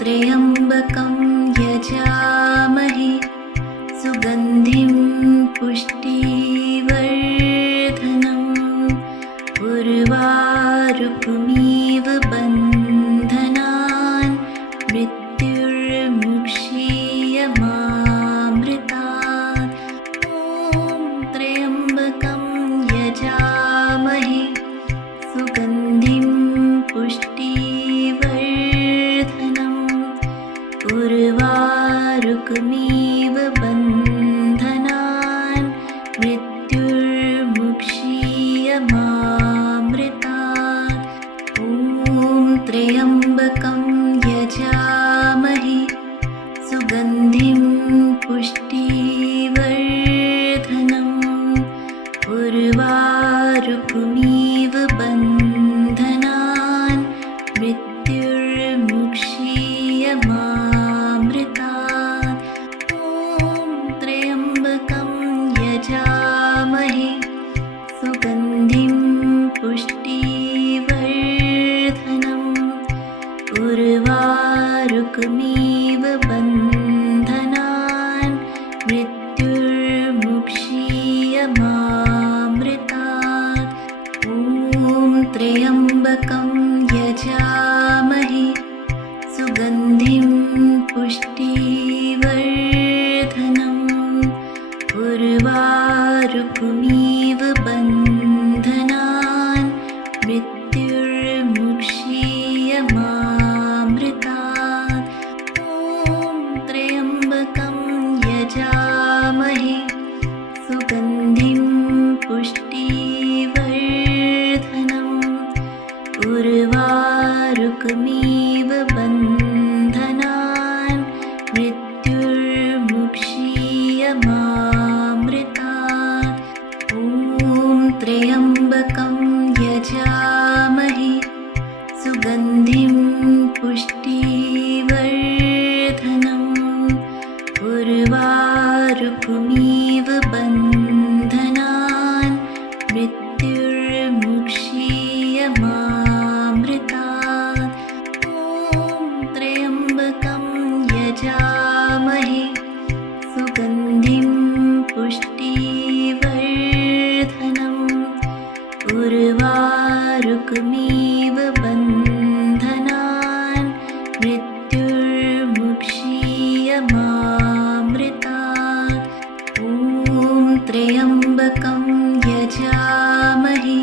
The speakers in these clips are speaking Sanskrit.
त्र्यम्बकं यजामहे सुगन्धिं पुष्टिवर्धनम् उर्वारुकमिव बन्धनान् मृत्युर्मुक्षीयमामृतात्। ॐ त्र्यम्बकं यजामहे सुगन्धिं पुष्टिवर्धनम् उर्वारुकमिव बन्धनान् मृत्युर्मुक्षीयमामृतात्। ॐ त्र्यम्बकं यजामहे सुगन्धिं पुष्टिवर्धनम् उर्वारुकमिव बन्धनान् मृत्युर्मुक्षीयमामृतात्। ॐ त्र्यम्बकं यजामहे सुगन्धिं पुष्टिवर्धनम् उर्वारुकमिव बन्धनान् मृत्युर्मुक्षीयमामृतात्। ॐ त्र्यम्बकं यजामहे सुगन्धिं पुष्टिवर्धनम् उर्वारुकमिव बन्धनान् मृत्युर्मुक्षीयमामृतात्। ॐ त्र्यम्बकं यजामहे सुगन्धिं पुष्टिवर्धनम् उर्वारुकमिव बन्धनान् मृत्युर्मुक्षीयमामृतात्। ॐ त्र्यम्बकं यजामहे सुगन्धिं पुष्टिवर्धनम् उर्वारुकमिव बन्धनान् मृत्युर्मुक्षीयमामृतात्। ॐ त्र्यम्बकं यजामहे सुगन्धिं पुष्टिवर्धनम् उर्वारुकमिव बन्धनान् मृत्युर्मुक्षीयमामृतात्। ॐ त्र्यम्बकं यजामहे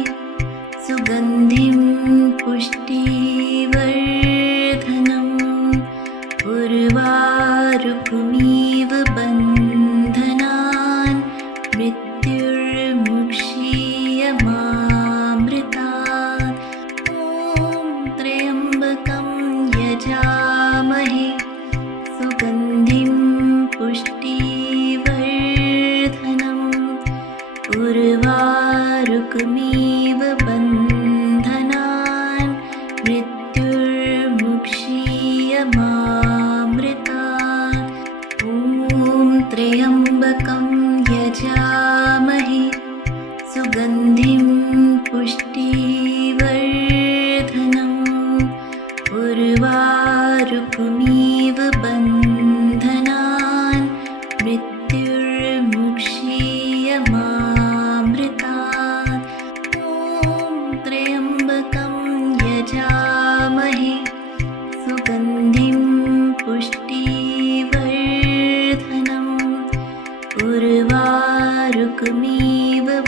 सुगन्धिं पुष्टिवर्धनम् उर्वारुकमिव बन्धनान् मृत्युर्मुक्षीयमामृतात्। ॐ त्र्यम्बकं यजामहे सुगन्धिं पुष्टिवर्धनम् उर्वारुकमिव बन्धनान् मृत्युर्मुक्षीयमामृतात्। ॐ त्र्यम्बकं यजामहे सुगन्धिं पुष्टिवर्धनम् उर्वारुकमिव बन्धनान् मृत्युर्मुक्षीयमामृतात्। ॐ त्र्यम्बकं यजामहे सुगन्धिं पुष्टिवर्धनम् उर्वारुकमिव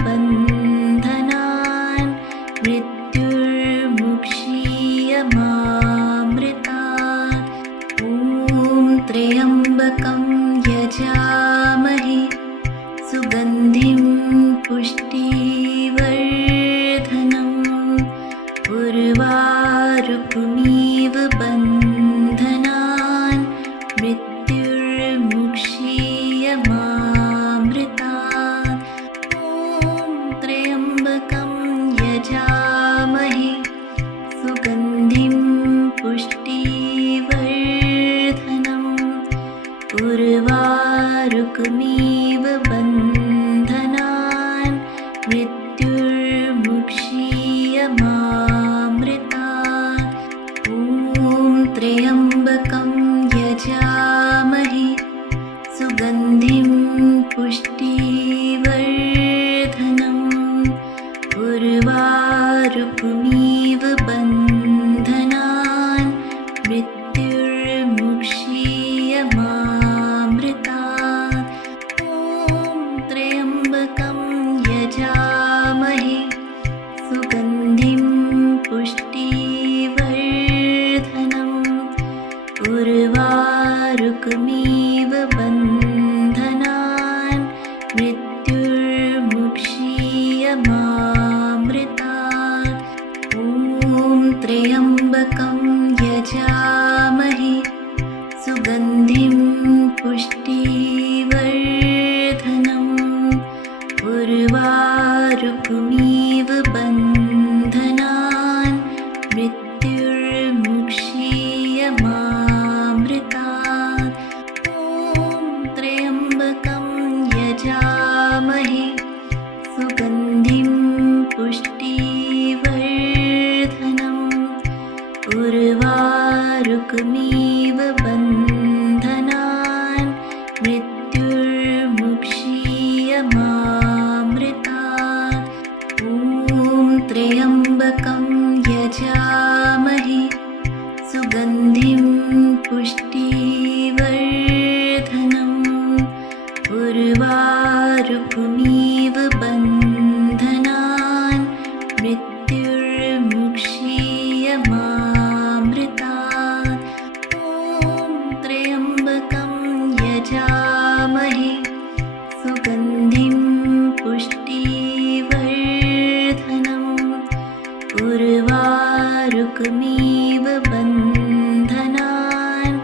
बन्धनान् मृत्युर्मुक्षीयमामृतात्। ॐ त्र्यम्बकं यजामहे सुगन्धिं पुष्टिवर्धनम् उर्वारुकमिव बन्धनान् मृत्युर्मुक्षीयमामृतात्। ॐ त्र्यम्बकं यजामहे सुगन्धिं पुष्टिवर्धनम् उर्वारुकमिव बन्धनान् मृत्युर्मुक्षीयमामृतात्। ॐ त्र्यम्बकं सुगन्धिं पुष्टिवर्धनम् उर्वारुकमिव बन्धनान् मृत्युर्मुक्षीयमामृतात् ॐ त्र्यम्बकं यजामहे सुगन्धिं पुष्टिवर्धनम् उर्वारुकमिव बन्धनान् मृत्युर्मुक्षीयमामृतात् ॐ त्र्यम्बकं यजामहे सुगन्धिं पुष्टिवर्धनम् उर्वारुकमिव बन्धनान् मृत्युर्मुक्षीयमामृतात् ॐ त्र्यम्बकं यजामहे सुगन्धिं पुष्टिवर्धनम् उर्वारुकमिव बन्धनान् मृत्युर्मुक्षीयमामृतात् ॐ त्र्यम्बकं यजामहे सुगन्धिं पुष्टिवर्धनम् उर्वारुकमिव बन्धनान् मृत्युर्मुक्षीयमामृतात् ॐ त्र्यम्बकं यजामहे सुगन्धिं पुष्टिवर्धनम् उर्वारुकमिव बन्धनान्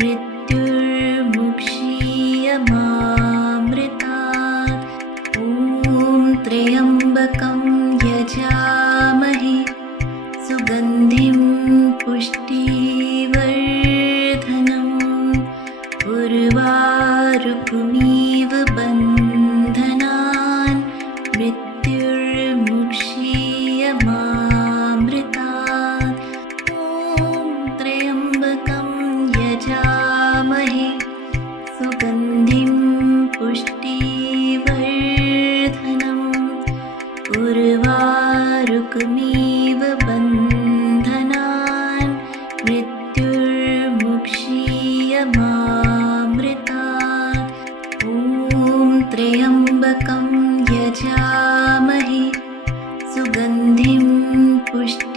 मृत्युर्मुक्षीयमामृतात् ॐ त्र्यम्बकं यजामहे सुगन्धिं पुष्टिवर्धनम् उर्वारुकमिव बन्धनान् मृत्युर्मुक्षीयमामृतात् ॐ त्र्यम्बकं यजामहे सुगन्धिं पुष्टिवर्धनम् उर्वारुकमिव बन्धनान् मृत्युर्मुक्षीयमामृतात् ॐ त्र्यम्बकं यजामहे सुगन्धिं पुष्टिवर्धनम्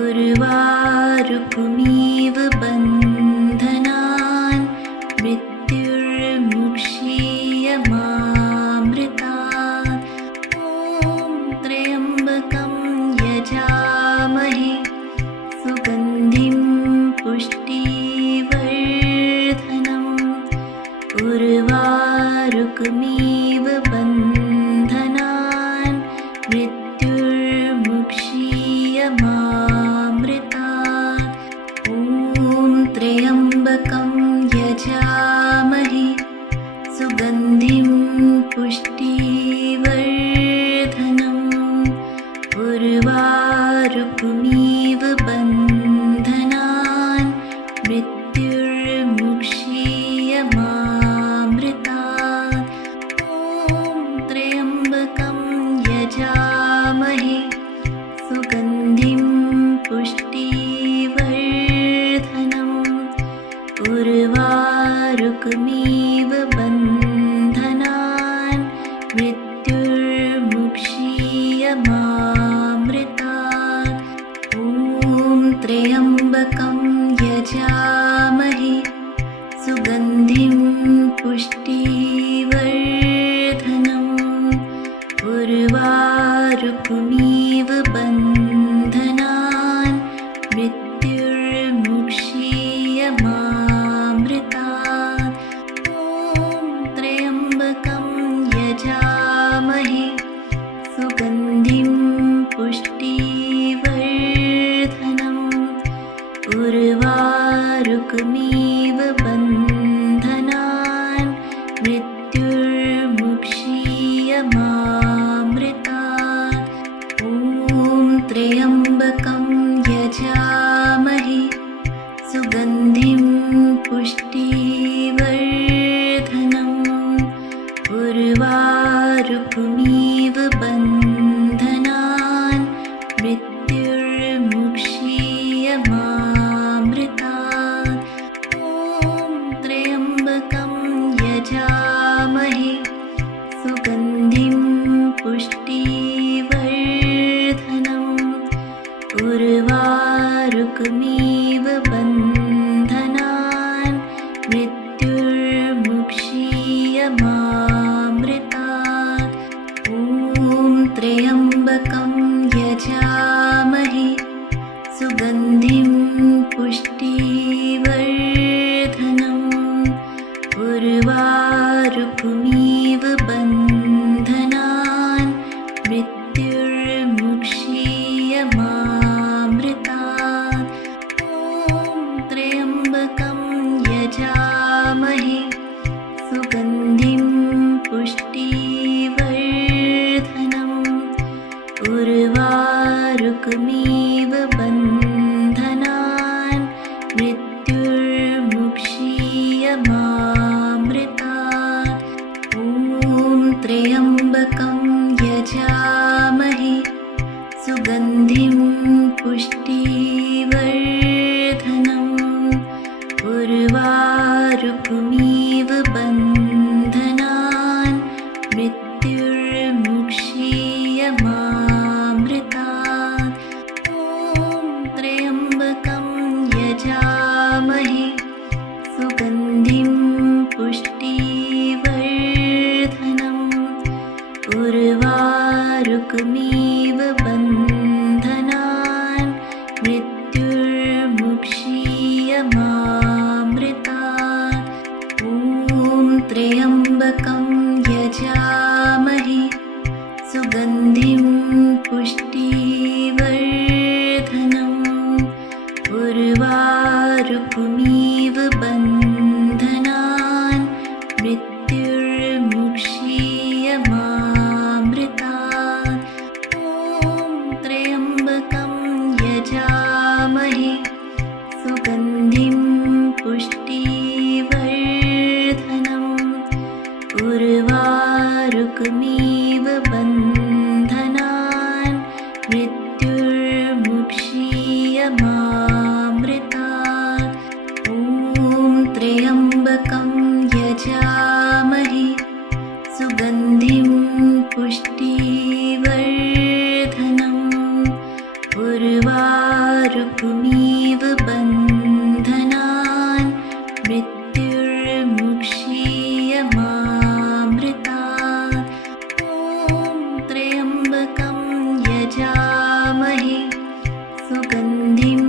उर्वारुकमिव बन्धनान् मृत्युर्मुक्षीयमामृतात् ॐ त्र्यम्बकं यजामहे सुगन्धिं पुष्टिवर्धनम् उर्वारुकमिव बन्धनान् मृत्युर्मुक्षीयमामृतात् ॐ त्र्यम्बकं यजामहे सुगन्धिं पुष्टिवर्धनम् उर्वारुकमिव बन्धनान् मृत्युर्मुक्षीयमामृतात् ॐ त्र्यम्बकं यजामहे सुगन्धिं पुष्टिवर्धनम् उर्वारुकमिव बन्धनान् मृत्युर्मुक्षीयमामृतात् ॐ त्र्यम्बकं यजामहे सुगन्धिं पुष्टिवर्धनम् उर्वारुकमिव बन्धनान् मृत्युर्मुक्षीयमामृतात् ॐ मृत्युर्मुक्षीयमामृतात्। ॐ त्र्यम्बकं यजामहे सुगन्धिं पुष्टिवर्धनम्। उर्वारुकमिव बन्धनान् मृत्युर्मुक्षीयमामृतात्। ॐ त्र्यम्बकं यजामहे सुगन्धिं पुष्टिवर्धनम्। उर्वारुकमिव बन्धनान् मृत्युर्मुक्षीयमामृतात्। ॐ त्र्यम्बकं यजामहे सुगन्धिं पुष्टिवर्धनम्। उर्वारुकमिव बन्धनान् मृत्युर्मुक्षीयमामृतात्। ॐ त्र्यम्बकं यजामहे सुगन्धिं पुष्टिवर्धनम्। उर्वारुकमिव बन्धनान् मृत्युर्मुक्षीयमामृतात्। ॐ त्र्यम्बकं यजामहे सुगन्धिं पुष्टिवर्धनम्। उर्वारुकमिव बन्धनान् मृत्युर्मुक्षीयमामृतात्। ॐ त्र्यम्बकं यजामहे सुगन्धिं पुष्टिवर्धनम्। उर्वारुकमिव बन्धनान् मृत्युर्मुक्षीयमामृतात्। ॐ त्र्यम्बकं यजामहे सुगन्धिं पुष्टिवर्धनम्। उर्वारुकमिव बन्धनान् मृत्युर्मुक्षीयमामृतात्। ॐ त्र्यम्बकं यजामहे सुगन्धिं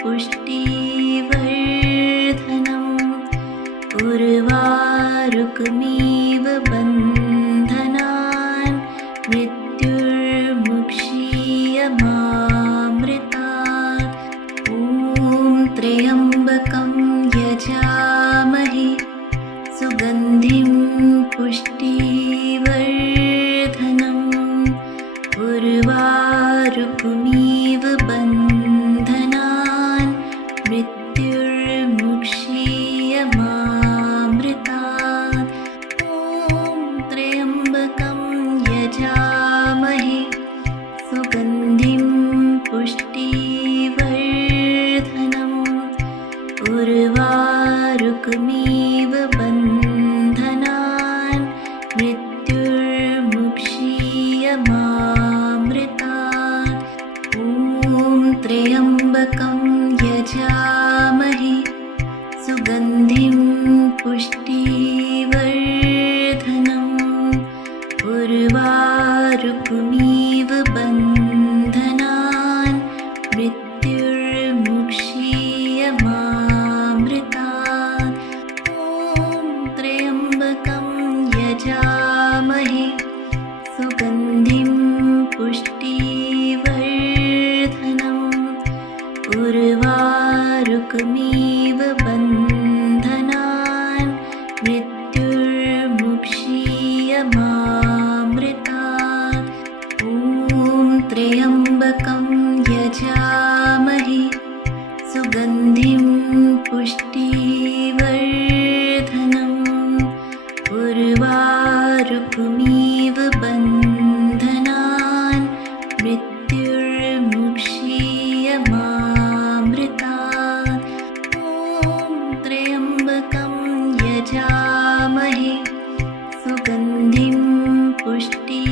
पुष्टिवर्धनम्। उर्वारुकमिव बन्धनान् मृत्युर्मुक्षीयमामृतात्। ॐ त्र्यम्बकं यजामहे सुगन्धिं पुष्टिवर्धनम्। उर्वारुकमिव बन्धनान् मृत्युर्मुक्षीयमामृतात्। ॐ त्र्यम्बकं यजामहे सुगन्धिं पुष्टिवर्धनम्। उर्वारुकमिव बन्धनान् मृत्युर्मुक्षीयमामृतात्। ॐ त्र्यम्बकं यजामहे सुगन्धिं पुष्टिवर्धनम्। उर्वारुकमिव बन्धनान् मृत्युर्मुक्षीयमामृतात्। ॐ त्र्यम्बकं यजामहे सुगन्धिं पुष्टिवर्धनम्। उर्वारुकमिव बन्धनान् मृत्युर्मुक्षीयमामृतात्। ॐ त्र्यम्बकं यजामहे सुगन्धिं पुष्टिवर्धनम्। उर्वारुकमिव बन्धनान् मृत्युर्मुक्षीयमामृतात्। ॐ त्र्यम्बकं यजामहे सुगन्धिं पुष्टिवर्धनम्।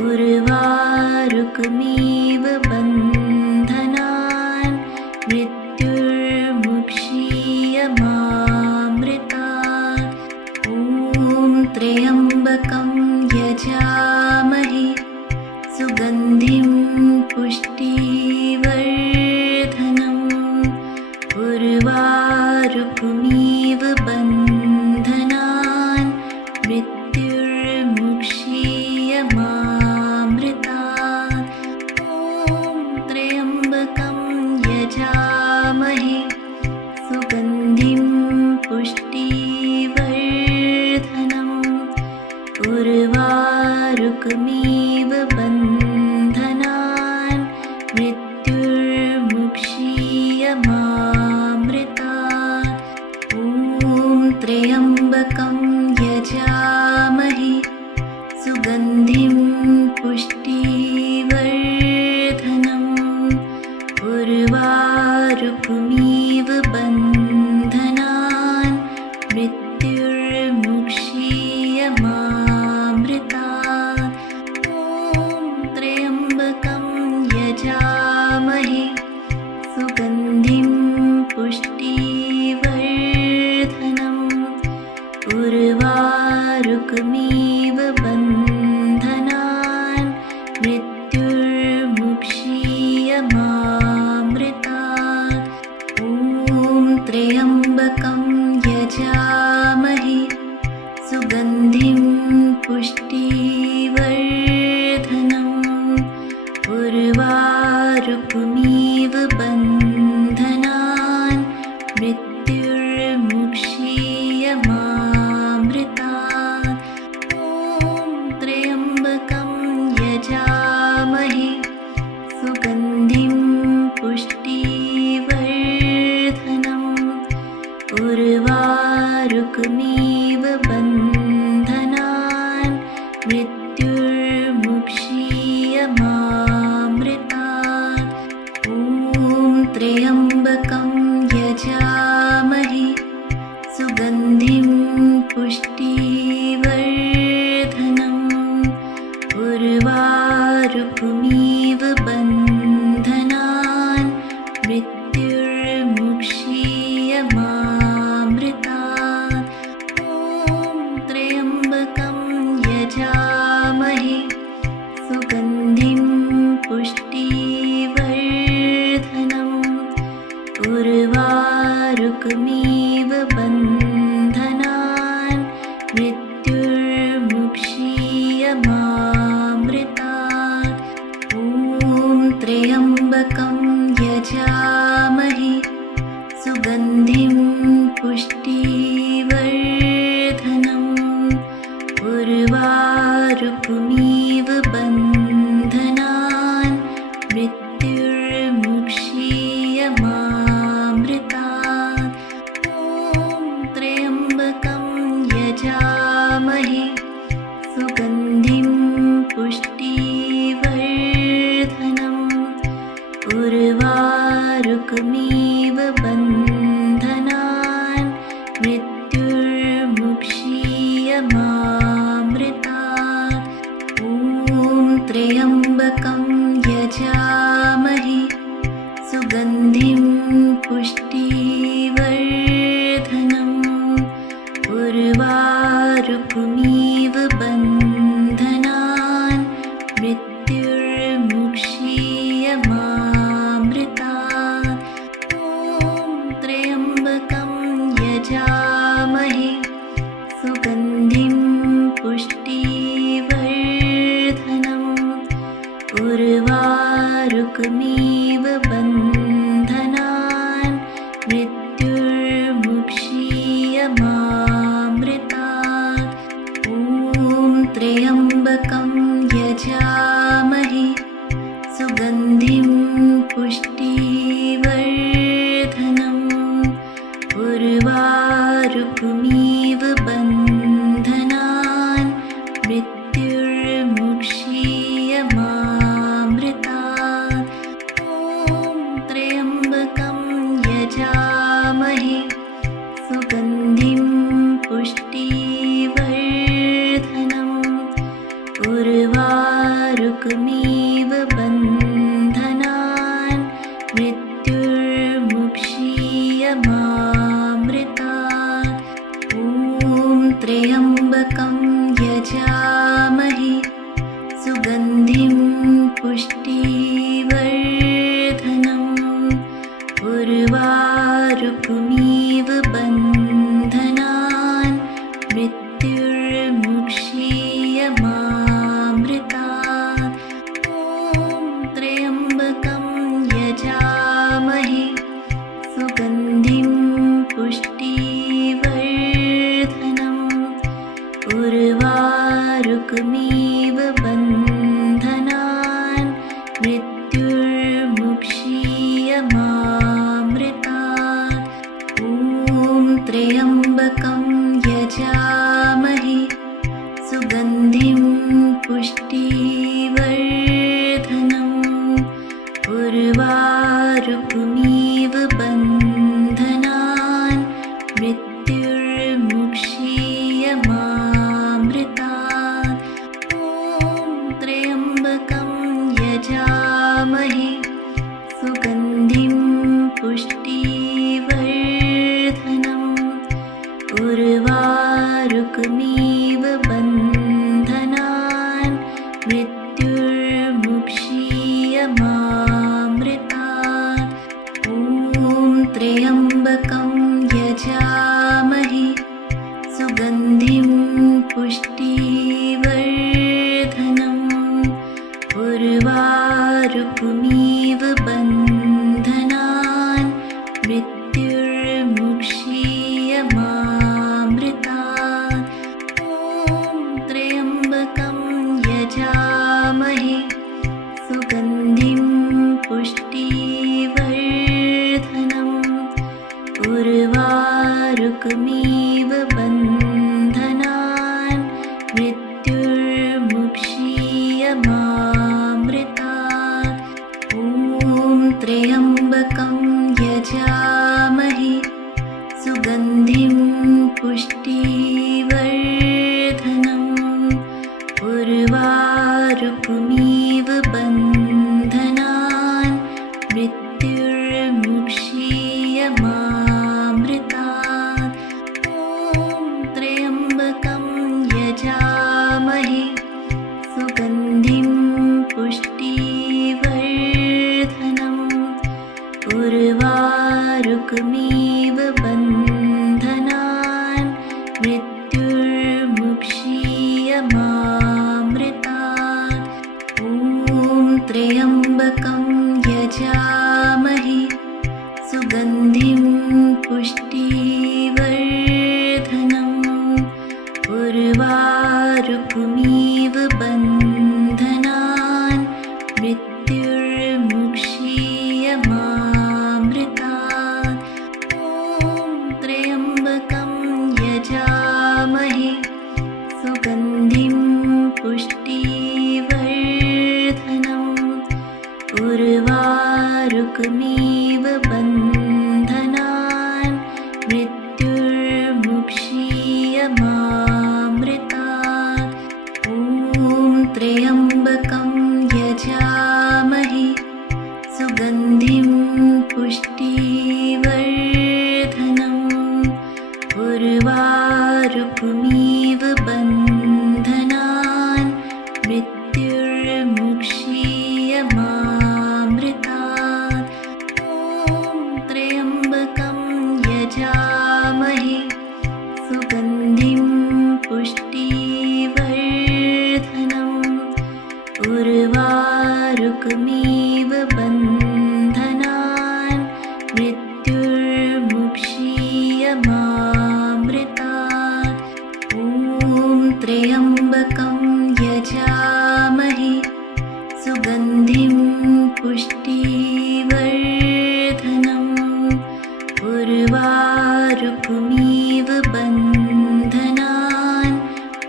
उर्वारुकमिव बन्धनान् मृत्युर्मुक्षीयमामृतात्। उर्वारुकमिव बन्धनान् मृत्युर्मुक्षीयमामृतात् ॐ त्र्यम्बकं यजामहे सुगन्धिं पुष्टिवर्धनम् उर्वारुकमिव बन्धनान् मृत्युर्मुक्षीयमामृतात् ॐ त्र्यम्बकं यजामहे सुगन्धिं पुष्टिवर्धनम् उर्वारुकमिव बन्धनान् मृत्युर्मुक्षीयमामृतात् ॐ त्र्यम्बकं यजामहे सुगन्धिं पुष्टिवर्धनम् उर्वारुकमिव बन्धनान् मृत्युर्मुक्षीयमामृतात् ॐ त्र्यम्बकं यजामहे सुगन्धिं पुष्टिवर्धनम् उर्वारुकमिव बन्धनान् मृत्युर्मुक्षीयमामृतात् ॐ त्र्यम्बकं यजामहे सुगन्धिं पुष्टिवर्धनम् उर्वारुकमिव बन्धनान् मृत्युर्मुक्षीयमामृतात् ॐ त्र्यम्बकं यजामहे सुगन्धिं पुष्टिवर्धनम् उर्वारुकमिव बन्धनान् मृत्युर्मुक्षीयमामृतात् ॐ त्र्यम्बकं यजामहे सुगन्धिं पुष्टिवर्धनम् उर्वारुकमिव बन्धनान् मृत्युर्मुक्षीयमामृतात् ॐ त्र्यम्बकं यजामहे सुगन्धिं पुष्टिवर्धनम् उर्वारुकमिव बन्धनान् मृत्युर्मुक्षीयमामृतात् ॐ त्र्यम्बकं यजामहे सुगन्धिं पुष्टिवर्धनम् उर्वारुकमिव बन्धनान् मृत्युर्मुक्षीयमामृतात् ॐ त्र्यम्बकं यजामहे सुगन्धिं पुष्टिवर्धनम् उर्वारुकमिव बन्धनान् मृत्युर्मुक्षीयमामृतात् ॐ त्र्यम्बकं यजामहे सुगन्धिं पुष्टिवर्धनम् उर्वारुकमिव बन्धनान् मृत्युर्मुक्षीयमामृतात् ॐ त्र्यम्बकं यजामहे सुगन्धिं पुष्टिवर्धनम् उर्वारुकमिव बन्धनान् मृत्युर्मुक्षीयमामृतात् ॐ त्र्यम्बकं यजामहे सुगन्धिं पुष्टिवर्धनम् उर्वारुकमिव बन्धनान् मृत्युर्मुक्षीयमामृतात् ॐ त्र्यम्बकं यजामहे सुगन्धिं पुष्टिवर्धनम् उर्वारुकमिव सुगन्धिं पुष्टिवर्धनम् उर्वारुकमिव बन्धनान् मृत्युर्मुक्षीयमामृतात् ॐ त्र्यम्बकं यजामहे सुगन्धिं पुष्टिवर्धनम् उर्वारुकमिव बन्धनान् मृत्युर्मुक्षीयमामृतात् ॐ त्र्यम्बकं यजामहे सुगन्धिं पुष्टिवर्धनम् उर्वारुकमिव बन्धनान् मृत्युर्मुक्षीयमामृतात् ॐ त्र्यम्बकं यजामहे सुगन्धिं पुष्टिवर्धनम् उर्वारुकमिव बन्धनान् मृत्युर्मुक्षीयमामृतात् ॐ त्र्यम्बकं यजामहे सुगन्धिं पुष्टिवर्धनम् उर्वारुकमिव बन्धनान् मृत्युर्मुक्षीयमामृतात् ॐ त्र्यम्बकं यजामहे सुगन्धिं पुष्टिवर्धनम् उर्वारुकमिव बन्धनान् मृत्युर्मुक्षीयमामृतात् ॐ त्र्यम्बकं यजामहे सुगन्धिं पुष्टिवर्धनम् उर्वारुकमिव बन्धनान् मृत्युर्मुक्षीयमामृतात् ॐ त्र्यम्बकं यजामहे सुगन्धिं पुष्टिवर्धनम् उर्वारुकमिव बन्धनान् मृत्युर्मुक्षीयमामृतात् ॐ त्र्यम्बकं यजामहे सुगन्धिं पुष्टिवर्धनम् उर्वारुकमिव बन्धनान् मृत्युर्मुक्षीयमामृतात् ॐ त्र्यम्बकं यजामहे सुगन्धिं पुष्टिवर्धनम् उर्वारुकमिव बन्धनान् मृत्युर्मुक्षीयमामृतात् ॐ त्र्यम्बकं यजामहे सुगन्धिं पुष्टिवर्धनम् उर्वारुकमिव बन्धनान् मृत्युर्मुक्षीयमामृतात् ॐ त्र्यम्बकं यजामहे सुगन्धिं पुष्टिवर्धनम् उर्वारुकमिव बन्धनान्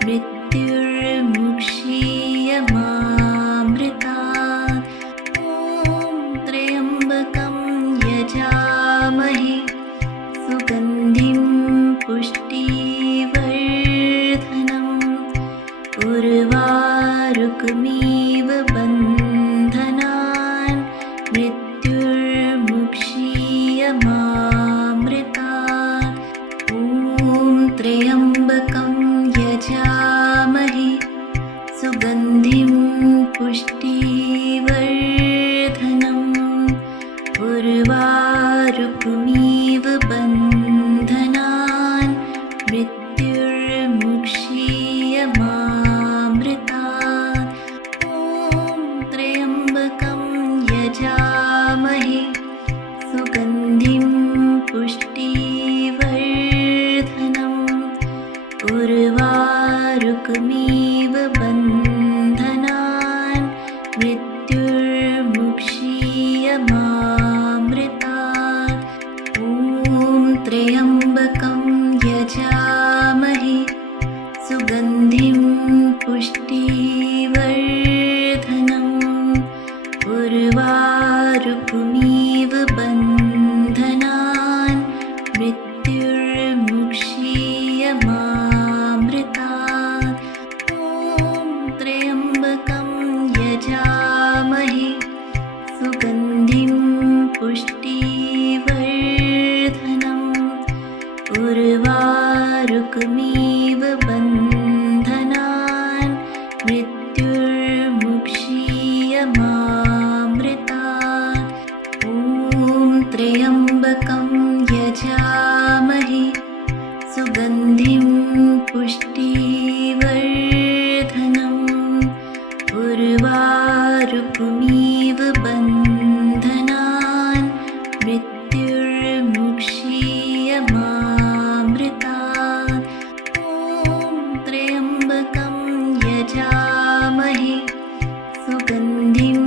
मृत्युर्मुक्षीयमामृतात् ॐ त्र्यम्बकं यजामहे सुगन्धिं पुष्टिवर्धनम् उर्वारुकमिव बन्धनान् मृत्युर्मुक्षीयमामृतात् ॐ त्र्यम्बकं यजामहे सुगन्धिं पुष्टिवर्धनम् उर्वारुकमिव बन्धनान् मृत्युर्मुक्षीयमामृतात् ॐ त्र्यम्बकं यजामहे सुगन्धिं पुष्टिवर्धनम् उर्वारुकमिव बन्धनान् मृत्युर्मुक्षीयमामृतात् ॐ त्र्यम्बकं यजामहे सुगन्धिं पुष्टिवर्धनम् उर्वारुकमिव बन्धनान् मृत्युर्मुक्षीयमामृतात् ॐ त्र्यम्बकं यजामहे सुगन्धिं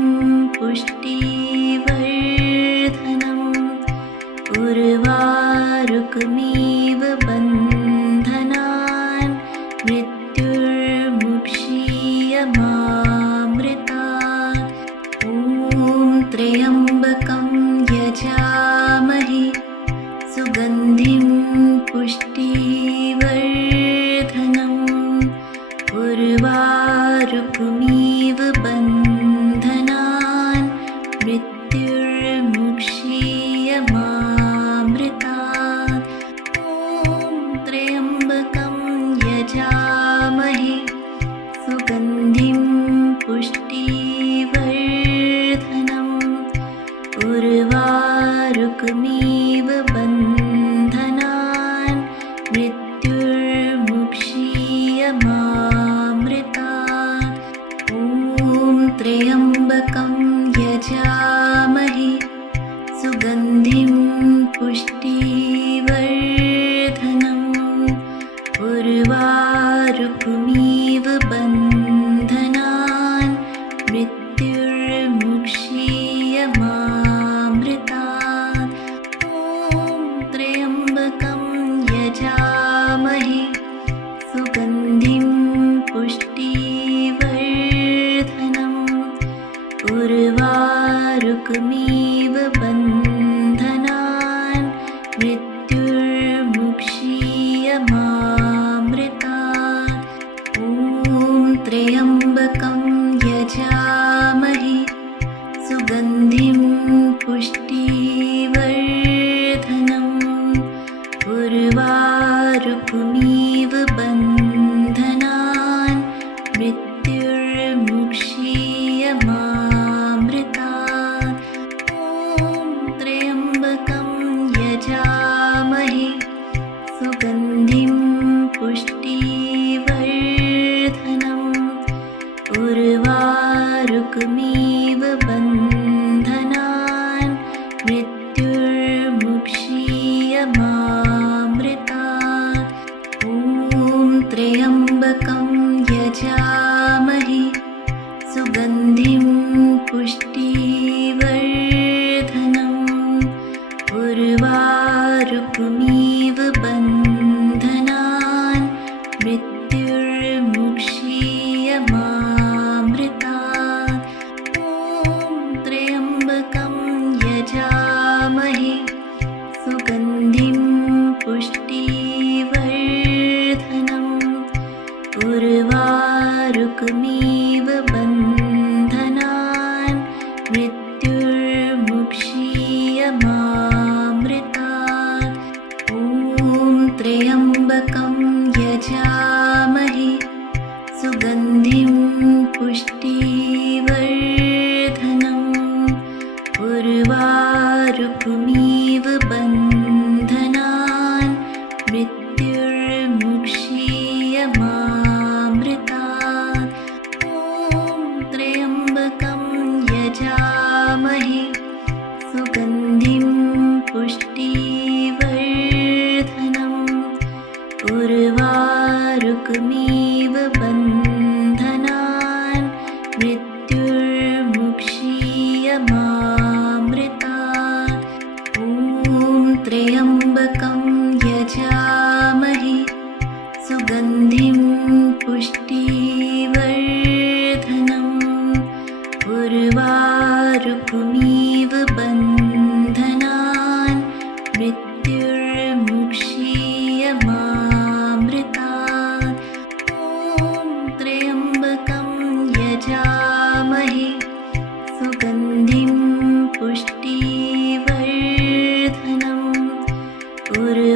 पुष्टिवर्धनम् उर्वारुकमिव बन्धनान् मृत्युर्मुक्षीयमामृतात् ॐ त्र्यम्बकं यजामहे सुगन्धिं पुष्टिवर्धनम् उर्वारुकमिव बन्धनान् मृत्युर्मुक्षीयमामृतात् ॐ त्र्यम्बकं यजामहे सुगन्धिं पुष्टिवर्धनम् उर्वारुकमिव बन्धनान् मृत्युर्मुक्षीयमामृतात् ॐ त्र्यम्बकं यजामहे सुगन्धिं पुष्टिवर्धनम् उर्वारुकमिव बन्धनान् मृत्युर्मुक्षीयमामृतात् ॐ त्र्यम्बकं यजामहे सुगन्धिं पुष्टिवर्धनम् उर्वारुकमिव बन्धनान् मृत्युर्मुक्षीयमामृतात् ॐ त्र्यम्बकं यजामहे सुगन्धिं पुष्टिवर्धनम् उर्वारुकमिव बन्धनान् मृत्युर्मुक्षीयमामृतात् ॐ त्र्यम्बकं यजामहे सुगन्धिं पुष्टिवर्धनम् उर्वारुकमिव बन्धनान् मृत्युर्मुक्षीयमामृतात् ॐ त्र्यम्बकं यजामहे सुगन्धिं पुष्टिवर्धनम् उर्वारुकमिव बन्धनान् मृत्युर्मुक्षीयमामृतात् ॐ त्र्यम्बकं यजामहे सुगन्धिं पुष्टिवर्धनम् उर्वारुकमिव बन्धनान् मृत्युर्मुक्षीयमामृतात् ॐ त्र्यम्बकं यजामहे सुगन्धिं पुष्टिवर्धनम् उर्वारुकमिव बन्धनान् मृत्युर्मुक्षीयमामृतात् ॐ त्र्यम्बकं यजामहे सुगन्धिं पुष्टिवर्धनम् उर्वारुकमिव बन्धनान् मृत्युर्मुक्षीयमामृतात् ॐ त्र्यम्बकं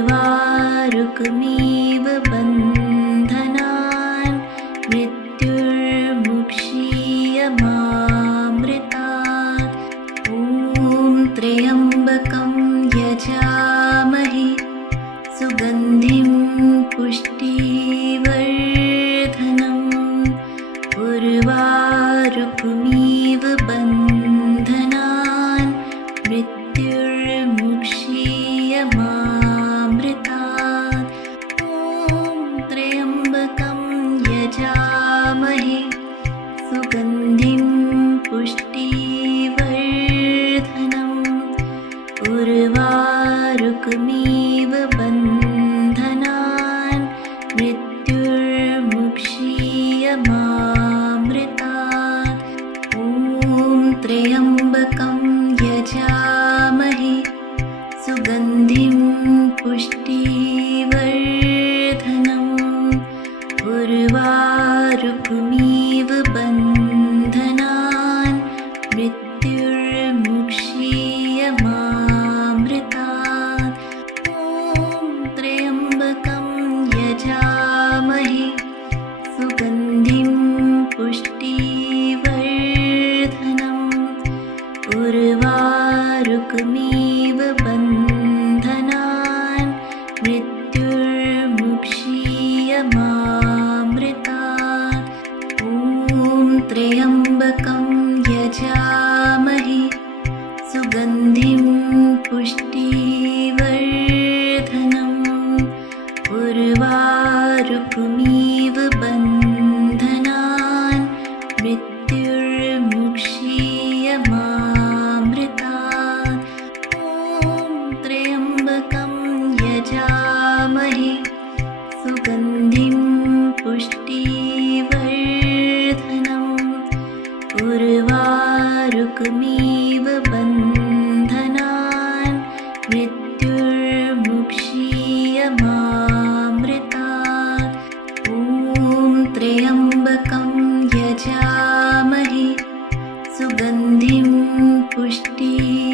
उर्वारुकमिव बन्धनान् मृत्युर्मुक्षीयमामृतात्। ॐ त्र्यम्बकं यजामहे सुगन्धिं पुष्टिवर्धनम्। उर्वारुकमिव बन्धनान् मृत्युर्मुक्षीयमामृतात्। ॐ त्र्यम्बकं यजामहे सुगन्धिं पुष्टिवर्धनम्। उर्वारुकमिव बन्धनान् मृत्युर्मुक्षीयमामृतात्। ॐ त्र्यम्बकं यजामहे सुगन्धिं पुष्टिवर्धनम्। उर्वारुकमिव बन्धनान् मृत्युर्मुक्षीयमामृतात्। ॐ त्र्यम्बकं यजामहे सुगन्धिं पुष्टिवर्धनम्। उर्वारुकमिव बन्धनान् मृत्युर्मुक्षीयमामृतात्। ॐ त्र्यम्बकं यजामहे सुगन्धिं पुष्टिवर्धनम्। उर्वारुकमिव बन्धनान् मृत्युर्मुक्षीयमामृतात्। ॐ त्र्यम्बकं यजामहे सुगन्धिं पुष्टिवर्धनम्। उर्वारुकमिव बन्धनान् मृत्युर्मुक्षीयमामृतात्। ॐ त्र्यम्बकं यजामहे सुगन्धिं पुष्टिवर्धनम्।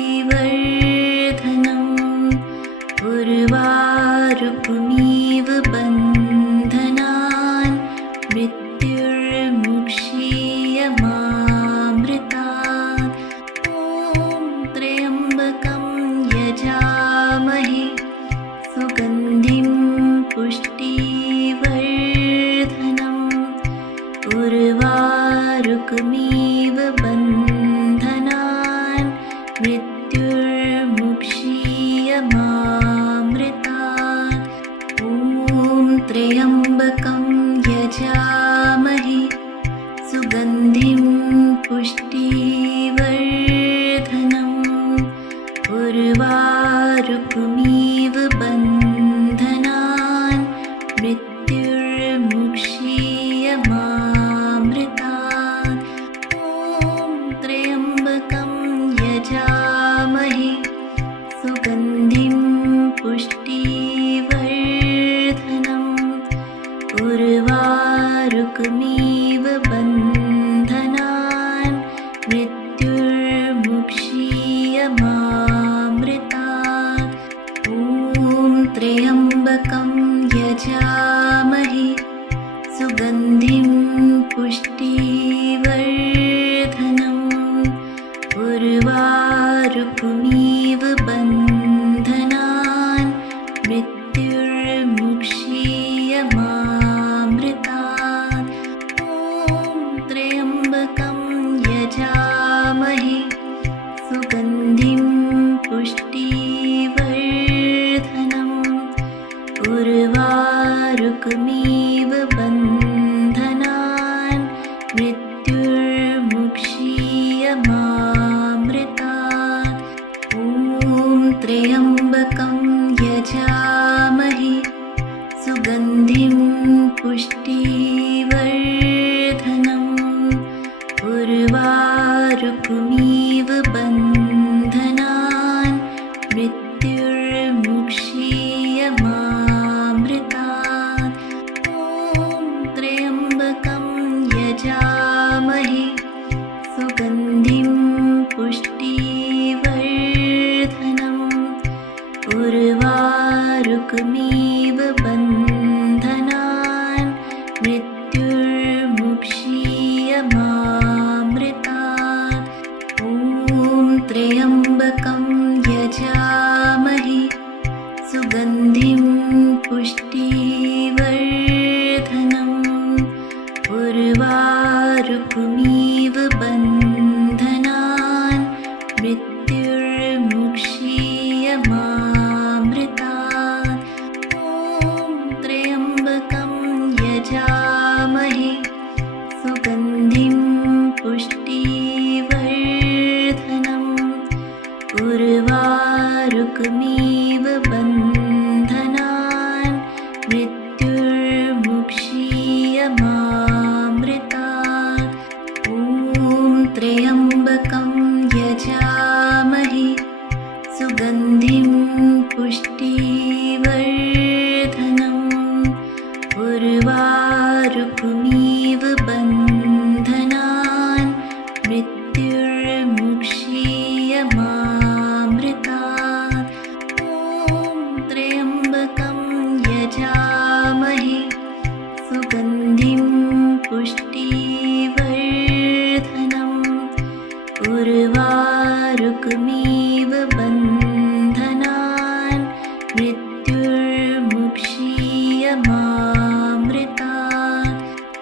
उर्वारुकमिव बन्धनान् मृत्युर्मुक्षीयमामृतात्। ॐ त्र्यम्बकं यजामहे सुगन्धिं पुष्टिवर्धनम्। उर्वारुकमिव बन्धनान् मृत्युर्मुक्षीयमामृतात्। ॐ त्र्यम्बकं यजामहे सुगन्धिं पुष्टिवर्धनम्। उर्वारुकमिव बन्धनान् मृत्युर्मुक्षीयमामृतात्। ॐ त्र्यम्बकं यजामहे सुगन्धिं पुष्टिवर्धनम्। उर्वारुकमिव बन्धनान् मृत्युर्मुक्षीयमामृतात्। ॐ त्र्यम्बकं यजामहे सुगन्धिं पुष्टिवर्धनम्। उर्वारुकमिव बन्धनान् मृत्युर्मुक्षीयमामृतात्। ॐ त्र्यम्बकं यजामहे सुगन्धिं पुष्टिवर्धनम्। उर्वारुकमिव बन्धनान् मृत्युर्मुक्षीयमामृतात्। ॐ त्र्यम्बकं यजामहे सुगन्धिं पुष्टिवर्धनम्। उर्वारुकमिव बन्धनान् मृत्युर्मुक्षीयमामृतात्। ॐ त्र्यम्बकं यजामहे सुगन्धिं पुष्टिवर्धनम्। उर्वारुकमिव उर्वारुकमिव बन्धनान् मृत्युर्मुक्षीयमामृतात्। ॐ त्र्यम्बकं यजामहे सुगन्धिं पुष्टिवर्धनम् उर्वारुकमिव बन्धनान् मृत्युर्मुक्षीयमामृतात्। ॐ त्र्यम्बकं यजामहे सुगन्धिं पुष्टिवर्धनम् उर्वारुकमिव बन्धनान् मृत्युर्मुक्षीयमामृतात्। ॐ त्र्यम्बकं यजामहे सुगन्धिं पुष्टिवर्धनम् उर्वारुकमिव बन्धनान् मृत्युर्मुक्षीयमामृतात्। ॐ त्र्यम्बकं यजामहे सुगन्धिं पुष्टिवर्धनम् उर्वारुकमिव